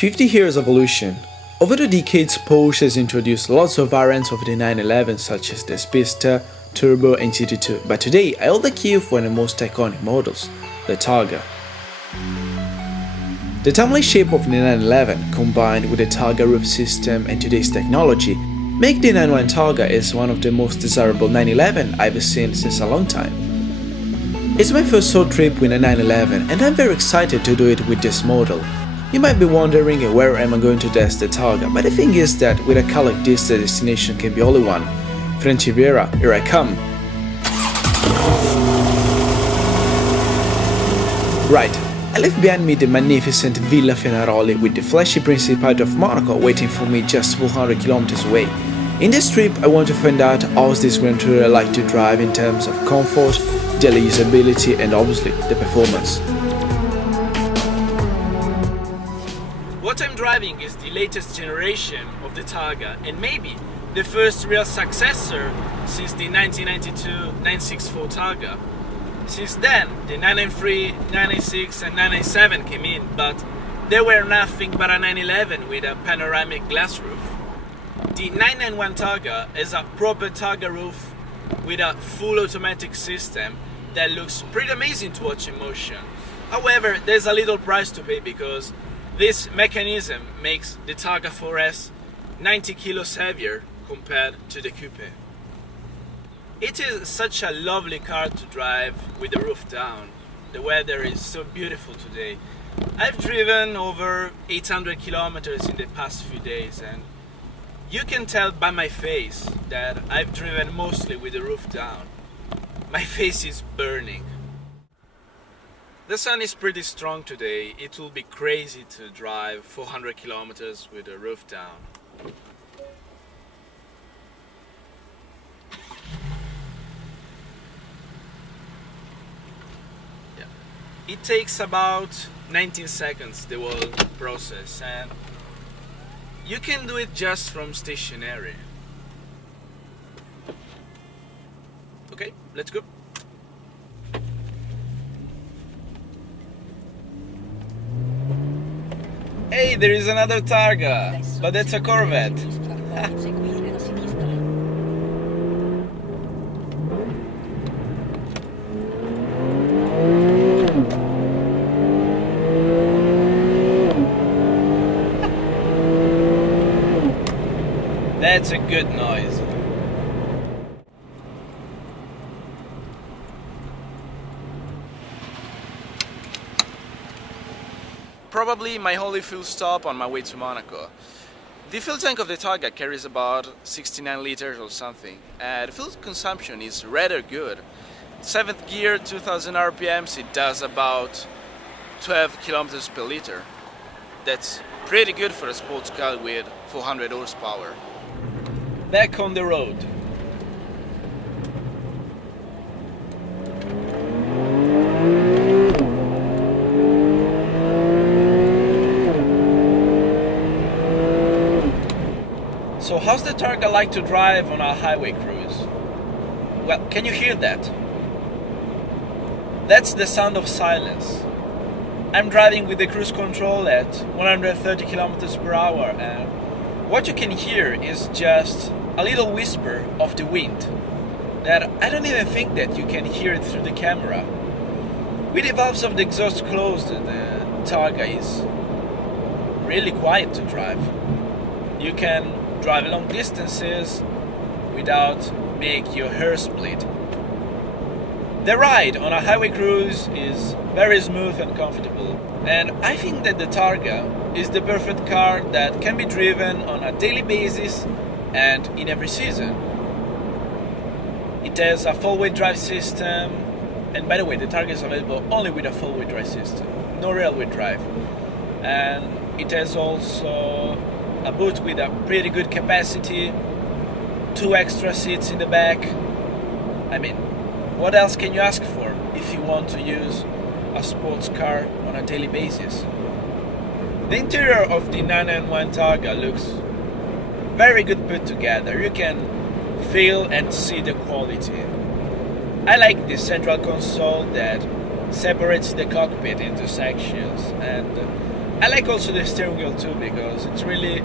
50 years evolution. Over the decades, Porsche has introduced lots of variants of the 911 such as the Speedster, Turbo and GT2, but today I hold the key for one of the most iconic models, the Targa. The timeless shape of the 911, combined with the Targa roof system and today's technology, make the 911 Targa as one of the most desirable 911 I've seen since a long time. It's my first road trip with a 911 and I'm very excited to do it with this model. You might be wondering where am I going to test the Targa, but the thing is that with a car like this the destination can be only one. French Riviera, here I come! Right, I left behind me the magnificent Villa Fenaroli with the flashy Principality of Monaco waiting for me just 400 km away. In this trip I want to find out how's this Grand Tourer like to drive in terms of comfort, daily usability and obviously the performance. What I'm driving is the latest generation of the Targa and maybe the first real successor since the 1992 964 Targa. Since then, the 993, 996 and 997 came in, but they were nothing but a 911 with a panoramic glass roof. The 991 Targa is a proper Targa roof with a full automatic system that looks pretty amazing to watch in motion. However, there's a little price to pay because this mechanism makes the Targa 4S 90 kilos heavier compared to the coupe. It is such a lovely car to drive with the roof down. The weather is so beautiful today. I've driven over 800 kilometers in the past few days and you can tell by my face that I've driven mostly with the roof down. My face is burning. The sun is pretty strong today. It will be crazy to drive 400 kilometers with the roof down. Yeah. It takes about 19 seconds the whole process and you can do it just from stationary. Okay, let's go. Hey, there is another Targa, but that's a Corvette. That's a good noise. Probably my only fuel stop on my way to Monaco. The fuel tank of the Targa carries about 69 liters or something, and the fuel consumption is rather good. 7th gear, 2000 RPMs, it does about 12 kilometers per liter. That's pretty good for a sports car with 400 horsepower. Back on the road. So how's the Targa like to drive on a highway cruise? Well, can you hear that? That's the sound of silence. I'm driving with the cruise control at 130 kilometers per hour and what you can hear is just a little whisper of the wind that I don't even think that you can hear it through the camera. With the valves of the exhaust closed, the Targa is really quiet to drive. You can drive long distances without make your hair split. The ride on a highway cruise is very smooth and comfortable, and I think that the Targa is the perfect car that can be driven on a daily basis and in every season. It has a four-wheel drive system, and by the way, the Targa is available only with a four-wheel drive system, no rear-wheel drive. And it has also a boot with a pretty good capacity, 2 extra seats in the back. I mean, what else can you ask for if you want to use a sports car on a daily basis? The interior of the 991 Targa looks very good put together. You can feel and see the quality. I like the central console that separates the cockpit into sections, and I like also the steering wheel too, because it really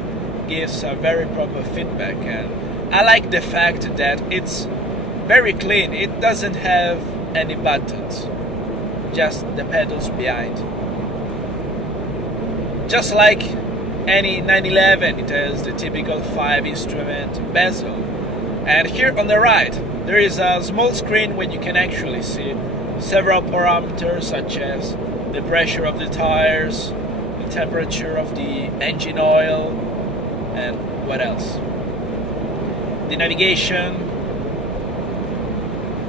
gives a very proper feedback, and I like the fact that it's very clean. It doesn't have any buttons, just the pedals behind. Just like any 911, it has the typical 5-instrument bezel. And here on the right, there is a small screen where you can actually see several parameters, such as the pressure of the tires, the temperature of the engine oil, and what else? The navigation,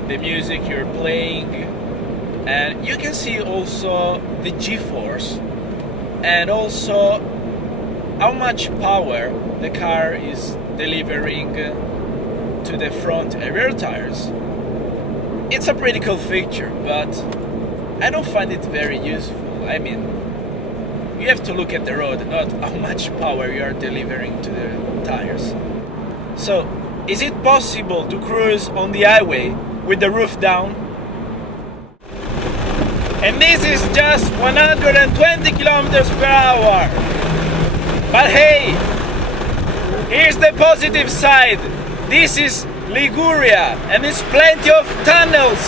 the music you're playing, and you can see also the G-force, and also how much power the car is delivering to the front and rear tires. It's a pretty cool feature, but I don't find it very useful. I mean, you have to look at the road, not how much power you are delivering to the tires. So, is it possible to cruise on the highway with the roof down? And this is just 120 kilometers per hour. But hey, here's the positive side. This is Liguria, and there's plenty of tunnels.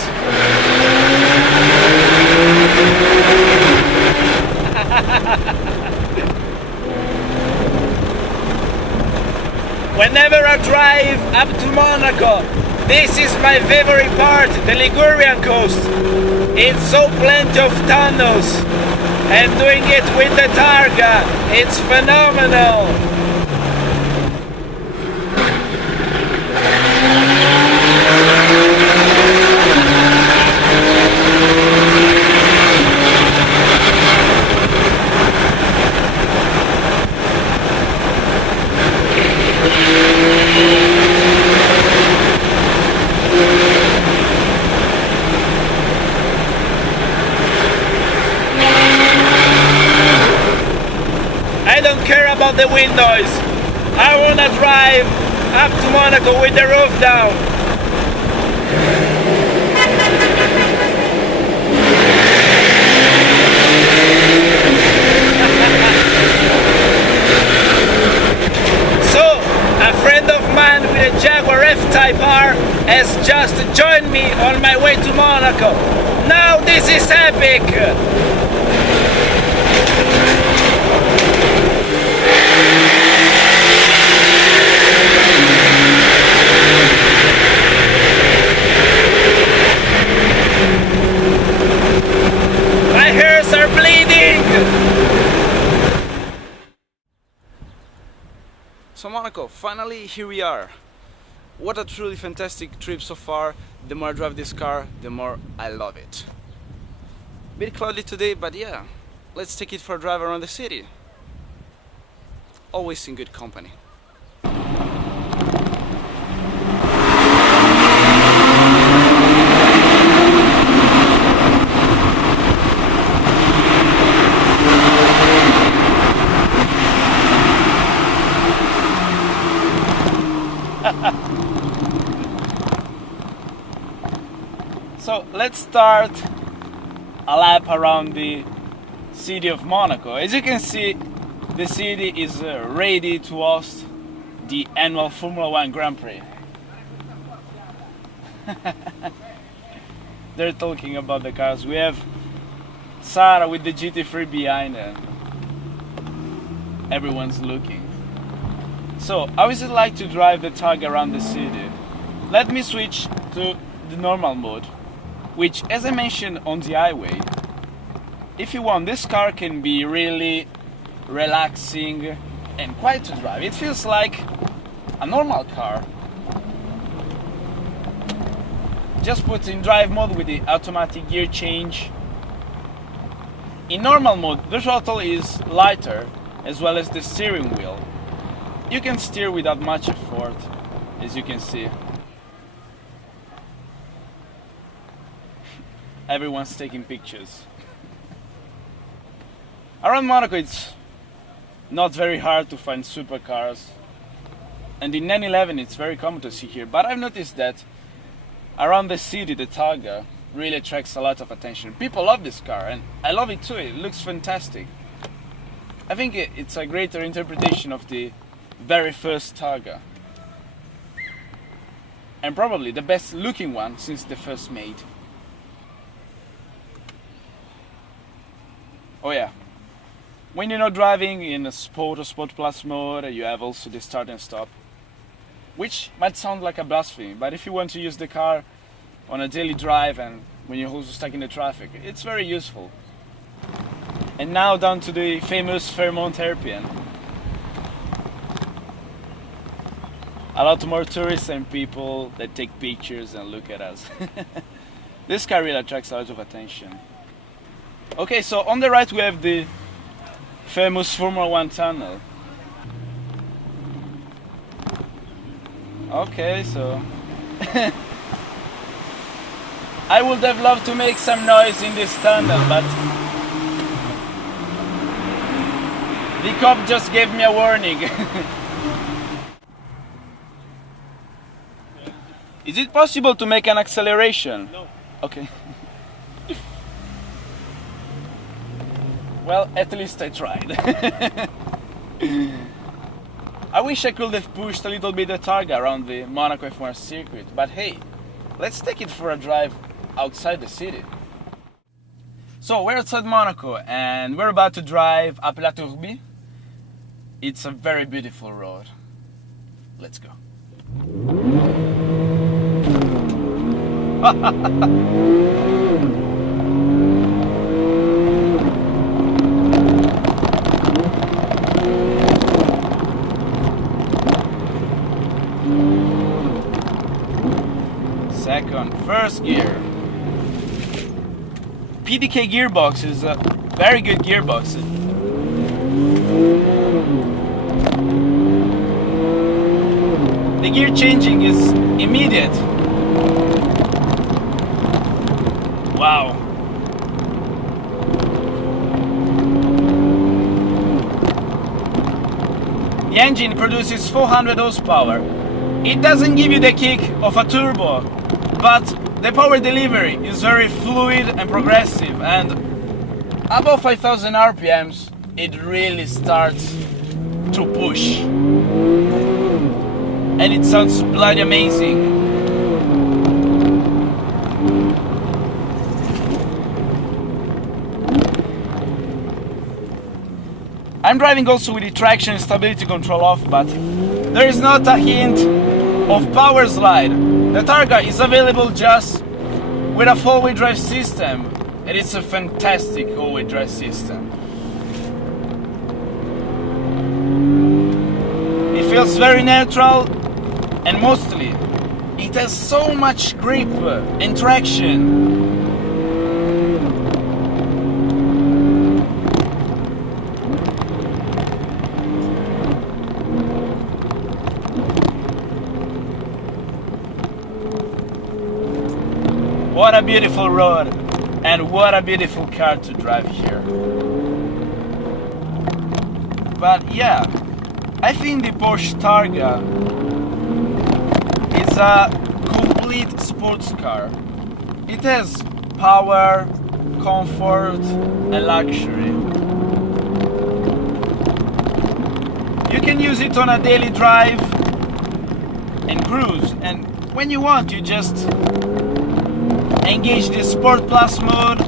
Whenever I drive up to Monaco, this is my favorite part, the Ligurian coast. It's so plenty of tunnels, and doing it with the Targa, it's phenomenal. I don't care about the wind noise. I wanna drive up to Monaco with the roof down. So, a friend of mine with a Jaguar F-Type R has just joined me on my way to Monaco. Now this is epic! My hairs are bleeding! So Monaco, finally here we are. What a truly fantastic trip so far. The more I drive this car, the more I love it. Bit cloudy today, but yeah, let's take it for a drive around the city. Always in good company. So let's start a lap around the city of Monaco. As you can see, the city is ready to host the annual Formula 1 Grand Prix. They're talking about the cars. We have Sarah with the GT3 behind her. Everyone's looking. So, how is it like to drive the Targa around the city? Let me switch to the normal mode, which, as I mentioned on the highway, if you want, this car can be really relaxing and quiet to drive. It feels like a normal car. Just put in drive mode with the automatic gear change. In normal mode, the throttle is lighter, as well as the steering wheel. You can steer without much effort, as you can see. Everyone's taking pictures. Around Monaco, it's not very hard to find supercars, and in 911 it's very common to see here. But I've noticed that around the city, the Targa really attracts a lot of attention. People love this car, and I love it too. It looks fantastic. I think it's a greater interpretation of the very first Targa. And probably the best looking one since the first made. Oh yeah. When you're not driving in a Sport or Sport Plus mode, you have also the start and stop. Which might sound like a blasphemy, but if you want to use the car on a daily drive and when you're also stuck in the traffic, it's very useful. And now down to the famous Fairmont hairpin. A lot more tourists and people that take pictures and look at us. This car really attracts a lot of attention. Okay, so on the right we have the famous Formula 1 tunnel. Okay, so I would have loved to make some noise in this tunnel, but the cop just gave me a warning. Is it possible to make an acceleration? No. Okay. Well, at least I tried. I wish I could have pushed a little bit the Targa around the Monaco F1 circuit, but hey, let's take it for a drive outside the city. So we're outside Monaco and we're about to drive up La Turbie. It's a very beautiful road. Let's go. Second, first gear. PDK gearbox is a very good gearbox. The gear changing is immediate. Wow. The engine produces 400 horsepower. It doesn't give you the kick of a turbo, but the power delivery is very fluid and progressive, and above 5000 RPMs it really starts to push. And it sounds bloody amazing. I'm driving also with the traction and stability control off, but there is not a hint of power slide. The Targa is available just with a four-wheel drive system, and it's a fantastic all-wheel drive system. It feels very neutral, and mostly it has so much grip and traction. What a beautiful road, and what a beautiful car to drive here. But yeah, I think the Porsche Targa is a complete sports car. It has power, comfort, and luxury. You can use it on a daily drive and cruise, and when you want, you just engage the Sport Plus mode,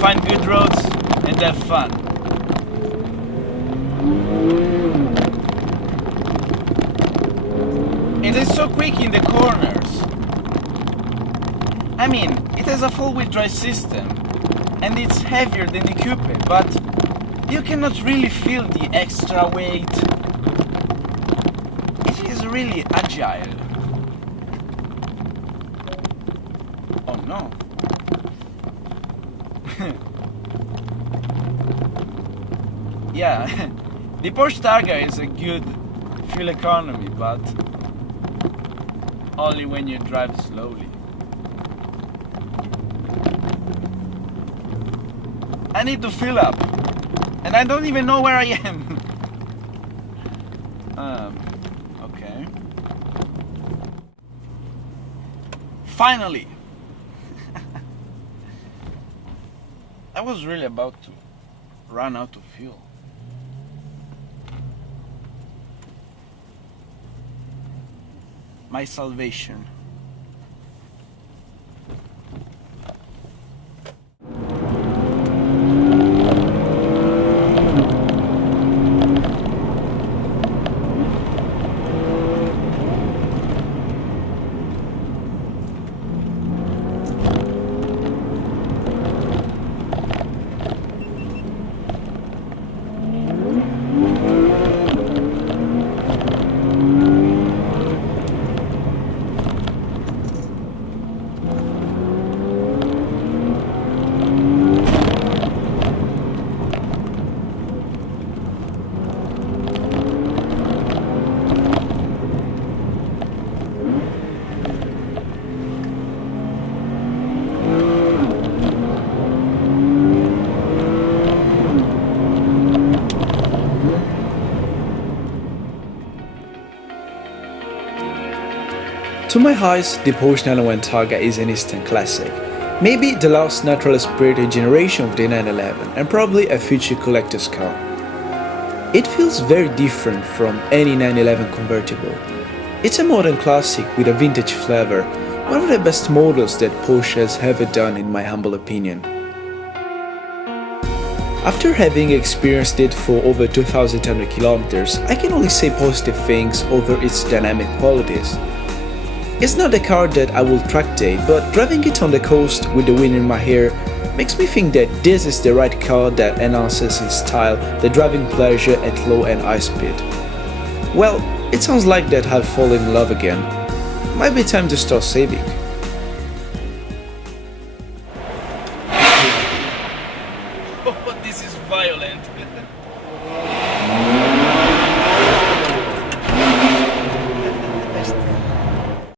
find good roads, and have fun. It is so quick in the corners. I mean, it has a full-wheel drive system, and it's heavier than the coupe, but you cannot really feel the extra weight. It is really agile. Oh no. Yeah, the Porsche Targa is a good fuel economy, but only when you drive slowly. I need to fill up, and I don't even know where I am. Okay. Finally! I was really about to run out of fuel. my salvation. To my eyes, the Porsche 911 Targa is an instant classic. Maybe the last natural spirited generation of the 911 and probably a future collector's car. It feels very different from any 911 convertible. It's a modern classic with a vintage flavor, one of the best models that Porsche has ever done in my humble opinion. After having experienced it for over 2,800 kilometers, I can only say positive things over its dynamic qualities. It's not a car that I will track day, but driving it on the coast with the wind in my hair makes me think that this is the right car that enhances in style the driving pleasure at low and high speed. Well, it sounds like that I've fallen in love again. Might be time to start saving. Oh, this is violent.